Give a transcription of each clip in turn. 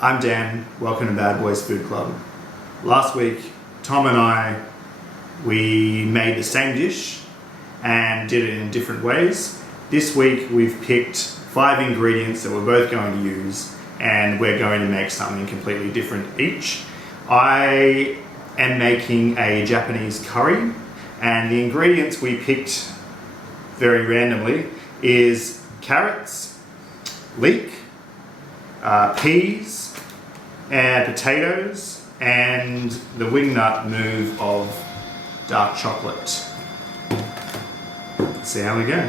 I'm Dan, welcome to Bad Boys Food Club. Last week, Tom and we made the same dish and did it in different ways. This week we've picked 5 ingredients that we're both going to use and we're going to make something completely different each. I am making a Japanese curry and the ingredients we picked very randomly is carrots, leek, peas, and potatoes, and the wingnut move of dark chocolate. Let's see how we go.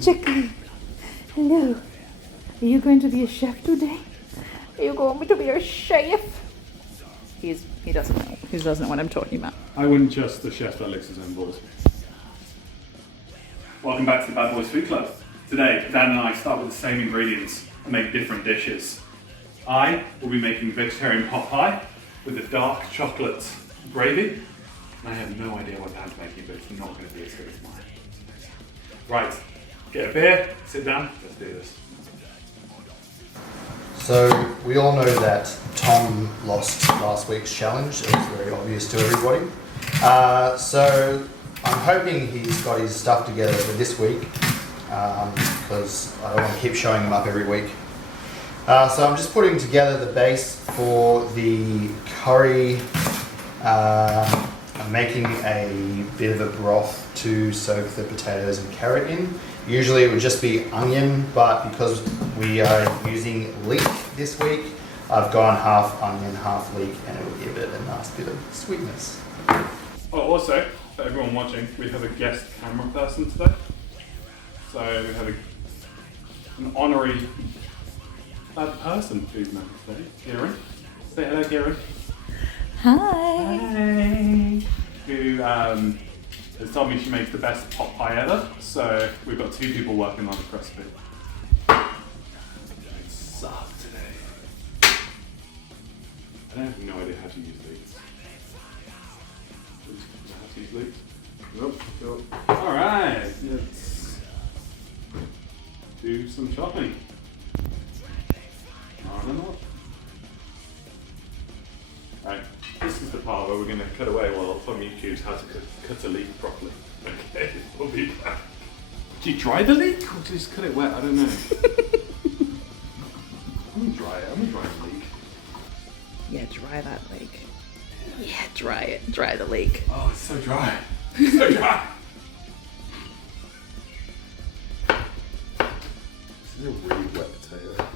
Jackie, hello. Are you going to be a chef today? Are you going to be a chef? He doesn't know. He doesn't know what I'm talking about. I wouldn't trust the chef that licks his own balls. Welcome back to the Bad Boys Food Club. Today, Dan and I start with the same ingredients and make different dishes. I will be making vegetarian pot pie with a dark chocolate gravy. And I have no idea what Dan's making, but it's not going to be as good as mine. Right. Get a beer, sit down, let's do this. So we all know that Tom lost last week's challenge. It was very obvious to everybody. So I'm hoping he's got his stuff together for this week because I don't want to keep showing him up every week. So I'm just putting together the base for the curry. I'm making a bit of a broth to soak the potatoes and carrot in. Usually it would just be onion, but because we are using leek this week, I've gone half onion, half leek, and it will give it a nice bit of sweetness. Oh, also, for everyone watching, we have a guest camera person today. So we have an honorary bad person who's met today, Kieran. Say hello, Kieran. Hi. Hi. Who has told me she makes the best pot pie ever. So we've got 2 people working on this recipe. It's up today. I have no idea how to use leeks. How to use leeks? Nope. Alright, let's do some chopping. On and off. Right, this is the part where we're going to cut away while Tom YouTube's how to cut a leek properly. Okay, we'll be back. Do you dry the leek or just cut it wet? I don't know. I'm going to dry it. I'm going to dry the leek. Yeah, dry that leek. Yeah, dry it. Dry the leek. Oh, it's so dry. It's so dry. This is a really wet potato.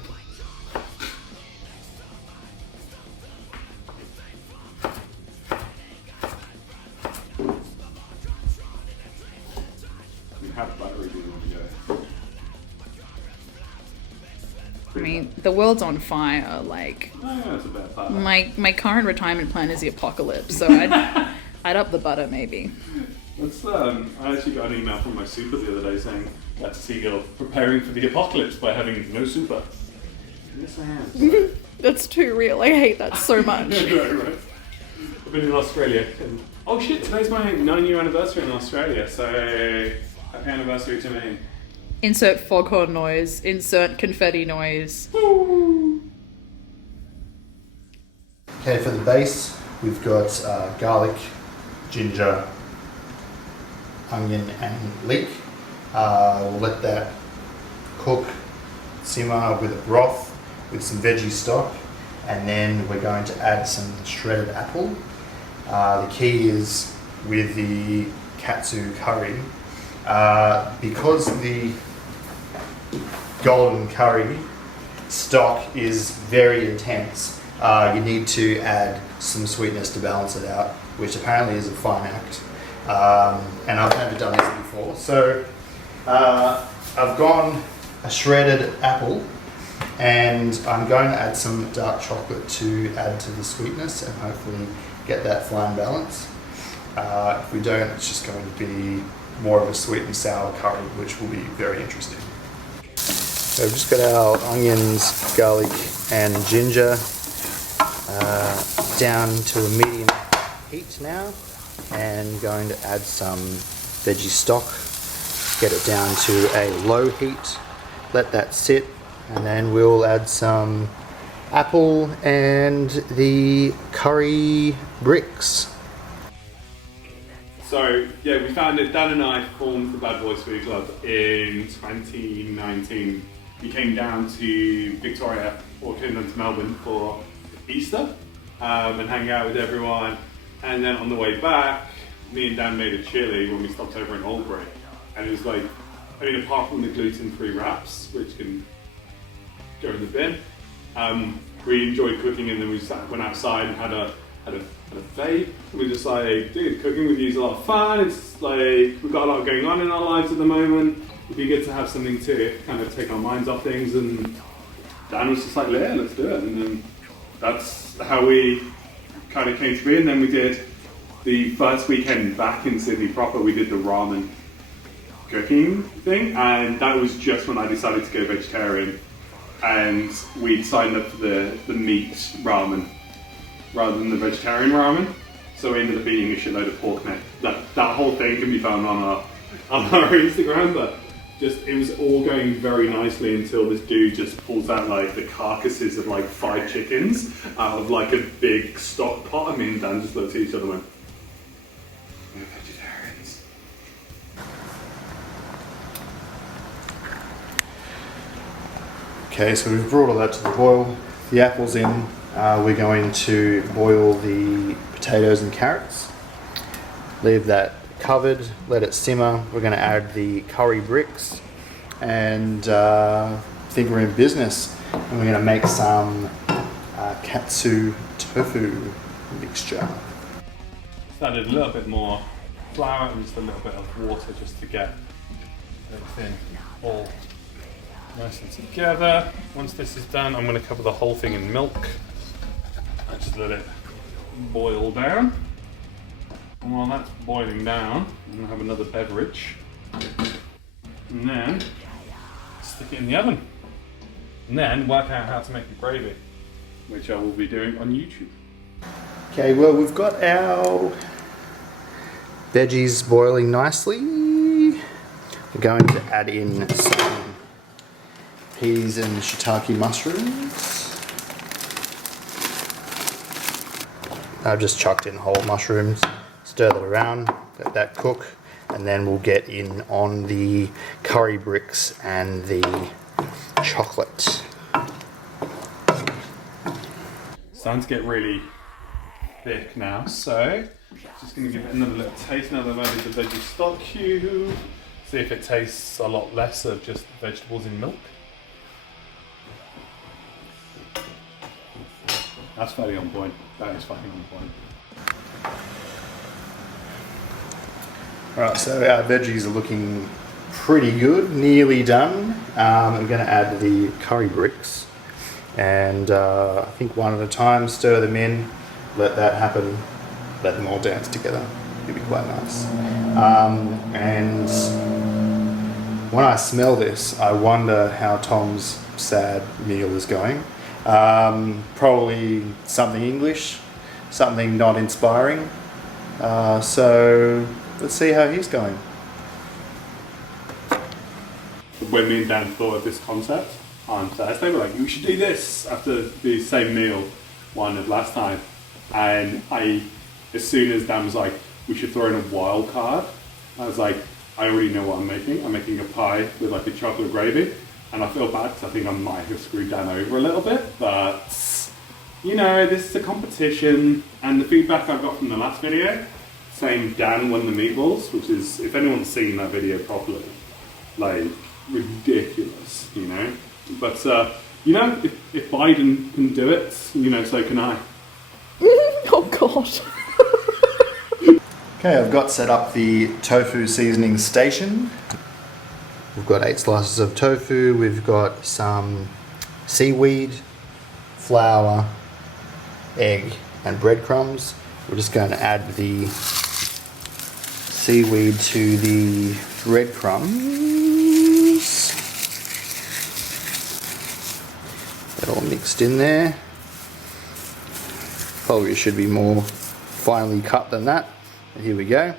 I mean, the world's on fire. Like, That's a bad part. my current retirement plan is the apocalypse, so I'd up the butter maybe. I actually got an email from my super the other day saying that's a seagull preparing for the apocalypse by having no super. Yes, I am. So. That's too real. I hate that so much. Right. I've been in Australia. And, oh shit, today's my 9-year anniversary in Australia, so happy anniversary to me. Insert foghorn noise. Insert confetti noise. Okay, for the base, we've got garlic, ginger, onion, and leek. We'll let that cook, simmer with a broth, with some veggie stock, and then we're going to add some shredded apple. The key is with the Katsu Curry, because the golden curry stock is very intense, you need to add some sweetness to balance it out, which apparently is a fine act. And I've never done this before. So I've gone a shredded apple, and I'm going to add some dark chocolate to add to the sweetness and hopefully get that fine balance. If we don't, it's just going to be more of a sweet and sour curry, which will be very interesting. So we've just got our onions, garlic and ginger down to a medium heat now, and going to add some veggie stock, get it down to a low heat, let that sit, and then we'll add some apple and the curry bricks. So yeah, we found it. Dan and I formed the Bad Boys Food Club in 2019. We came down to Victoria, or came down to Melbourne for Easter and hang out with everyone. And then on the way back, me and Dan made a chili when we stopped over in Albury. And it was like, I mean, apart from the gluten-free wraps, which can go in the bin, we enjoyed cooking, and then we went outside and had a vape. We're just like, dude, cooking with you is a lot of fun. It's like, we've got a lot going on in our lives at the moment. It'd be good to have something to kind of take our minds off things. And Dan was just like, yeah, let's do it. And then that's how we kind of came to be. And then we did the first weekend back in Sydney proper, we did the ramen cooking thing. And that was just when I decided to go vegetarian. And we'd signed up for the meat ramen rather than the vegetarian ramen, so we ended up eating a shitload of pork neck. That whole thing can be found on our Instagram, but just it was all going very nicely until this dude just pulls out like the carcasses of like 5 chickens out of like a big stock pot. I mean, Dan just looked at each other and went, "We're vegetarians." Okay, so we've brought all that to the boil. The apple's in. We're going to boil the potatoes and carrots. Leave that covered, let it simmer. We're going to add the curry bricks, and I think we're in business. And we're going to make some katsu tofu mixture. Just added a little bit more flour and just a little bit of water just to get everything all nice and together. Once this is done, I'm going to cover the whole thing in milk. I just let it boil down. And while that's boiling down, I'm going to have another beverage. And then stick it in the oven. And then work out how to make the gravy, which I will be doing on YouTube. Okay, well, we've got our veggies boiling nicely. We're going to add in some peas and shiitake mushrooms. I've just chucked in whole mushrooms, stir that around, let that cook, and then we'll get in on the curry bricks and the chocolate. Starting to get really thick now, so just going to give it another little taste now that I've added the veggie stock cube. See if it tastes a lot less of just vegetables in milk. That's fairly on point. That is fucking on point. Alright, so our veggies are looking pretty good, nearly done. I'm going to add the curry bricks, and I think one at a time, stir them in, let that happen, let them all dance together. It'll be quite nice. And when I smell this, I wonder how Tom's sad meal is going. Probably something English, something not inspiring. So let's see how he's going. When me and Dan thought of this concept on Thursday, we're like, we should do this after the same meal one of last time. And as soon as Dan was like, we should throw in a wild card, I was like, I already know what I'm making. I'm making a pie with like a chocolate gravy. And I feel bad because I think I might have screwed Dan over a little bit, but you know, this is a competition, and the feedback I got from the last video saying Dan won the meatballs, which is, if anyone's seen that video properly, like ridiculous, you know. But you know, if Biden can do it, you know, so can I. Oh God. Okay, I've got set up the tofu seasoning station. We've got 8 slices of tofu, we've got some seaweed, flour, egg and breadcrumbs. We're just going to add the seaweed to the breadcrumbs. That all mixed in there. Probably should be more finely cut than that. But here we go.